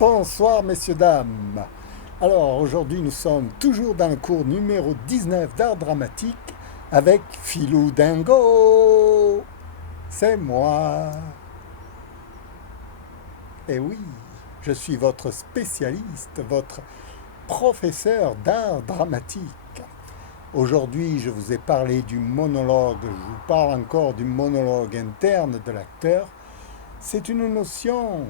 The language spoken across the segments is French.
Bonsoir messieurs, dames. Alors aujourd'hui nous sommes toujours dans le cours numéro 19 d'art dramatique avec Philou Dingo. C'est moi. Et oui, je suis votre spécialiste, votre professeur d'art dramatique. Aujourd'hui je vous ai parlé du monologue, je vous parle encore du monologue interne de l'acteur. C'est une notion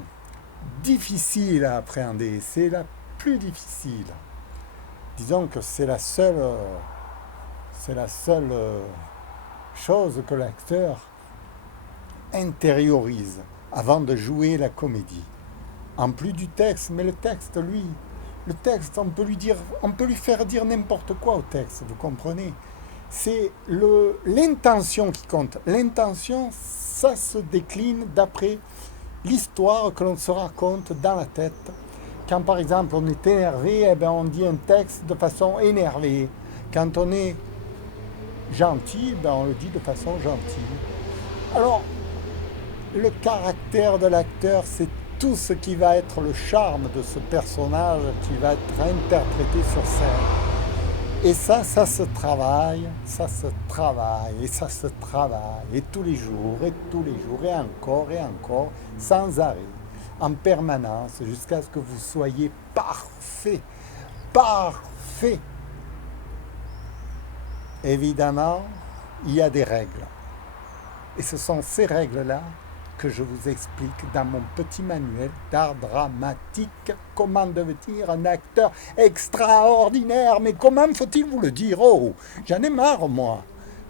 difficile à appréhender, c'est la plus difficile. Disons que c'est la seule chose que l'acteur intériorise avant de jouer la comédie. En plus du texte, mais le texte, on peut lui faire dire n'importe quoi au texte, vous comprenez? C'est l'intention qui compte. L'intention, ça se décline d'après l'histoire que l'on se raconte dans la tête. Quand par exemple on est énervé, on dit un texte de façon énervée. Quand on est gentil, on le dit de façon gentille. Alors, le caractère de l'acteur, c'est tout ce qui va être le charme de ce personnage qui va être interprété sur scène. Et ça se travaille, et tous les jours, et encore, sans arrêt, en permanence, jusqu'à ce que vous soyez parfait. Évidemment, il y a des règles. Et ce sont ces règles-là que je vous explique dans mon petit manuel d'art dramatique. Comment devenir un acteur extraordinaire? Mais comment faut-il vous le dire? Oh, j'en ai marre, moi.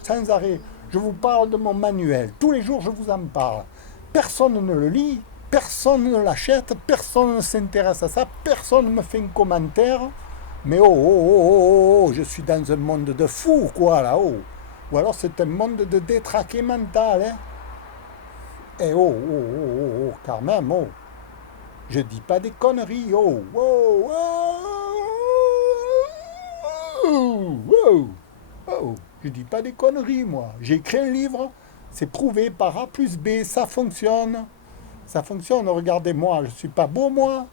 Sans arrêt, je vous parle de mon manuel. Tous les jours, je vous en parle. Personne ne le lit, personne ne l'achète, personne ne s'intéresse à ça, personne ne me fait un commentaire. Mais oh, je suis dans un monde de fous, quoi, là-haut. Ou alors c'est un monde de détraqué mental, hein. Et quand même, je dis pas des conneries, je dis pas des conneries, moi. J'ai écrit un livre, c'est prouvé par A plus B, ça fonctionne. Ça fonctionne, regardez-moi, je ne suis pas beau, moi.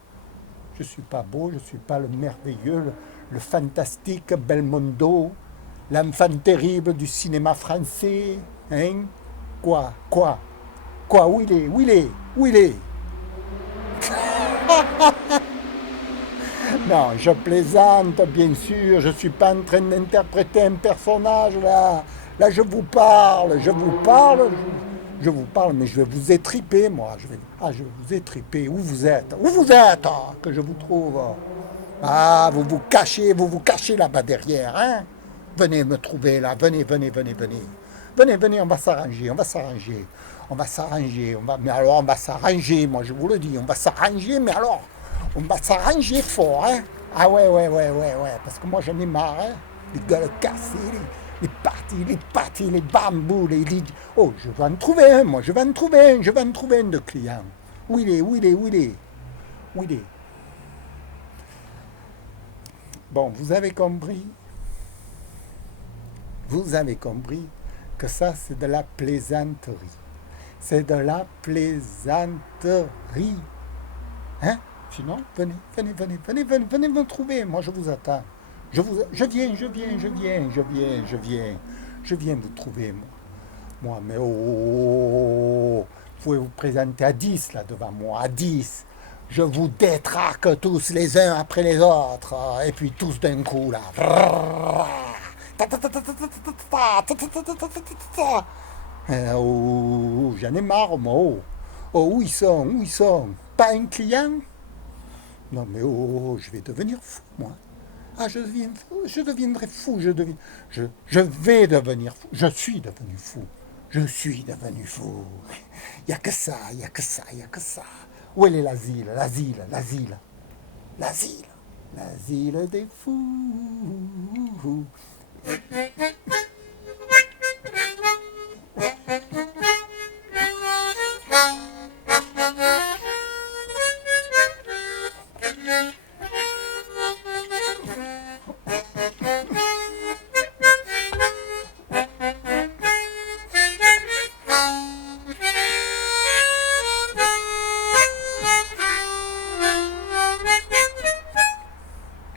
Je ne suis pas beau, je ne suis pas le merveilleux, le fantastique Belmondo, l'enfant terrible du cinéma français. Hein? Quoi Quoi? Où il est? Où il est? Où il est? Non, je plaisante, bien sûr. Je ne suis pas en train d'interpréter un personnage là. Là, je vous parle, mais je vais vous étriper, moi. Je vais vous étriper. Où vous êtes? Où vous êtes? Ah, que je vous trouve. Ah, vous vous cachez là-bas derrière, hein? Venez me trouver là. Venez. Venez, on va s'arranger, on va s'arranger. On va s'arranger, mais alors on va s'arranger, moi je vous le dis, on va s'arranger, mais alors on va s'arranger fort, hein. Ah ouais, parce que moi j'en ai marre, hein. Les gueules cassées, les parties, les bambous, Oh, je vais en trouver un, moi, je vais en trouver un de client. Où il est, où il est, où il est, où il est. Bon, vous avez compris que ça c'est de la plaisanterie. C'est de la plaisanterie. Hein? Sinon, venez me trouver. Moi, je vous attends. Je viens vous trouver, moi. Mais vous pouvez vous présenter à 10 là devant moi, à 10. Je vous détraque tous les uns après les autres. Et puis tous d'un coup, là. J'en ai marre, moi. Où ils sont? Où ils sont? Pas un client? Non, mais je vais devenir fou, moi. Ah, je deviendrai fou, je vais devenir fou. Je suis devenu fou. Je suis devenu fou. Il n'y a que ça, il n'y a que ça, il n'y a que ça. Où est l'asile? L'asile. L'asile des fous.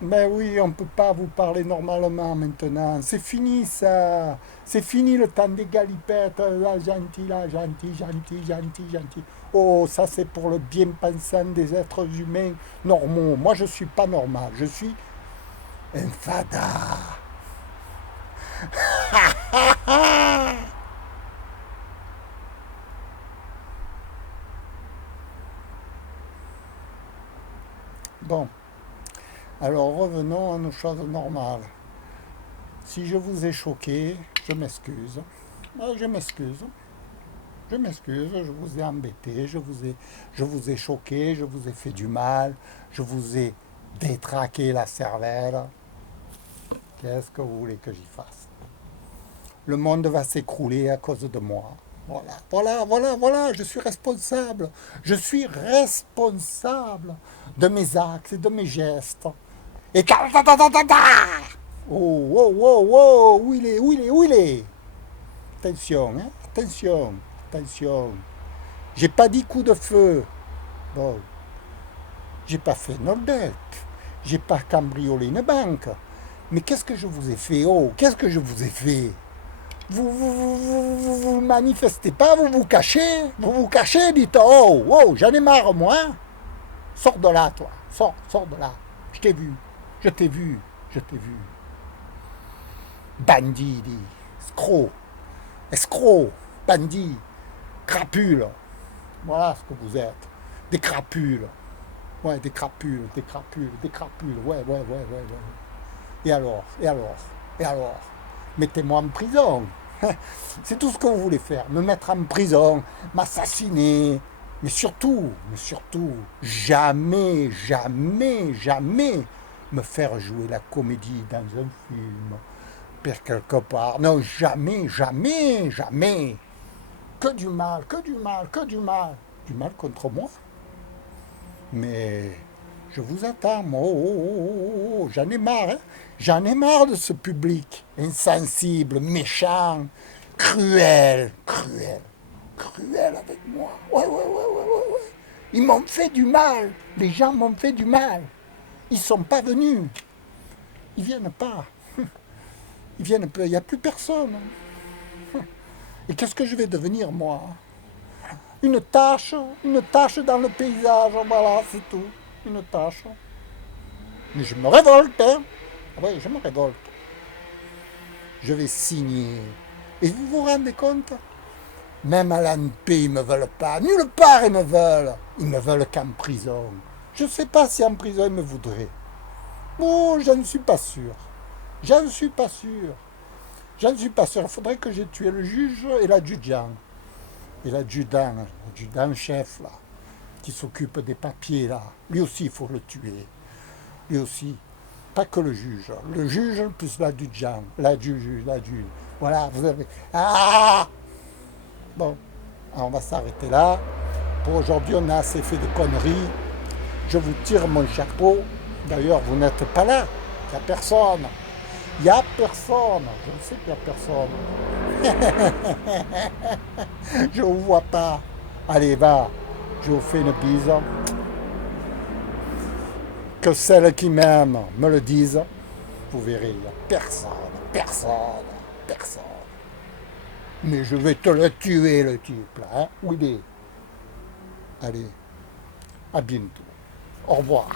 Ben oui, on ne peut pas vous parler normalement maintenant. C'est fini ça. C'est fini le temps des galipettes. Gentil. Oh, ça c'est pour le bien pensant des êtres humains normaux. Moi je suis pas normal. Je suis un fada. Bon, alors revenons à nos choses normales. Si je vous ai choqué, je m'excuse. Je m'excuse. Je vous ai embêté, je vous ai choqué, je vous ai fait du mal, je vous ai détraqué la cervelle. Qu'est-ce que vous voulez que j'y fasse? Le monde va s'écrouler à cause de moi. Voilà, je suis responsable. Je suis responsable de mes actes et de mes gestes. Et où il est? Attention, hein? Attention. J'ai pas dit coup de feu. Bon, j'ai pas fait Nolbec. J'ai pas cambriolé une banque. Mais qu'est-ce que je vous ai fait? Oh, qu'est-ce que je vous ai fait? Vous manifestez pas, vous vous cachez, dites j'en ai marre moi. Sors de là, toi. Sors de là. Je t'ai vu. Bandit, escroc, bandit, crapule. Voilà ce que vous êtes. Des crapules. Ouais, des crapules. Ouais. Et alors mettez-moi en prison. C'est tout ce que vous voulez faire. Me mettre en prison, m'assassiner. Mais surtout, jamais me faire jouer la comédie dans un film. Pire quelque part. Non, jamais. Que du mal. Du mal contre moi. Mais je vous attends, moi. J'en ai marre. Hein. J'en ai marre de ce public insensible, méchant, cruel. cruels avec moi. Ouais, ouais, ouais, ouais, ouais, ouais. Ils m'ont fait du mal. Les gens m'ont fait du mal. Ils sont pas venus. Ils viennent pas. Ils viennent pas. Il n'y a plus personne. Et qu'est-ce que je vais devenir, moi? Une tache dans le paysage. Voilà, c'est tout. Une tache. Mais je me révolte, hein. Oui, je me révolte. Je vais signer. Et vous vous rendez compte? Même à l'ANP, ils ne me veulent pas. Nulle part, ils me veulent. Ils me veulent qu'en prison. Je ne sais pas si en prison, ils me voudraient. Oh, je ne suis pas sûr. Je ne suis pas sûr. Je ne suis pas sûr. Il faudrait que j'ai tué le juge et l'adjudant. Et l'adjudant chef, là, qui s'occupe des papiers, là. Lui aussi, il faut le tuer. Lui aussi. Pas que le juge. Le juge plus l'adjudant. L'adjudant. Voilà, vous avez... Ah! Bon, on va s'arrêter là. Pour aujourd'hui, on a assez fait de conneries. Je vous tire mon chapeau. D'ailleurs, vous n'êtes pas là. Il n'y a personne. Il n'y a personne. Je sais qu'il n'y a personne. Je ne vous vois pas. Allez, va. Je vous fais une bise. Que celles qui m'aiment me le disent. Vous verrez, il n'y a personne. Personne. Personne. Mais je vais te le tuer, le type, là. Hein? Où il est? Allez, à bientôt. Au revoir.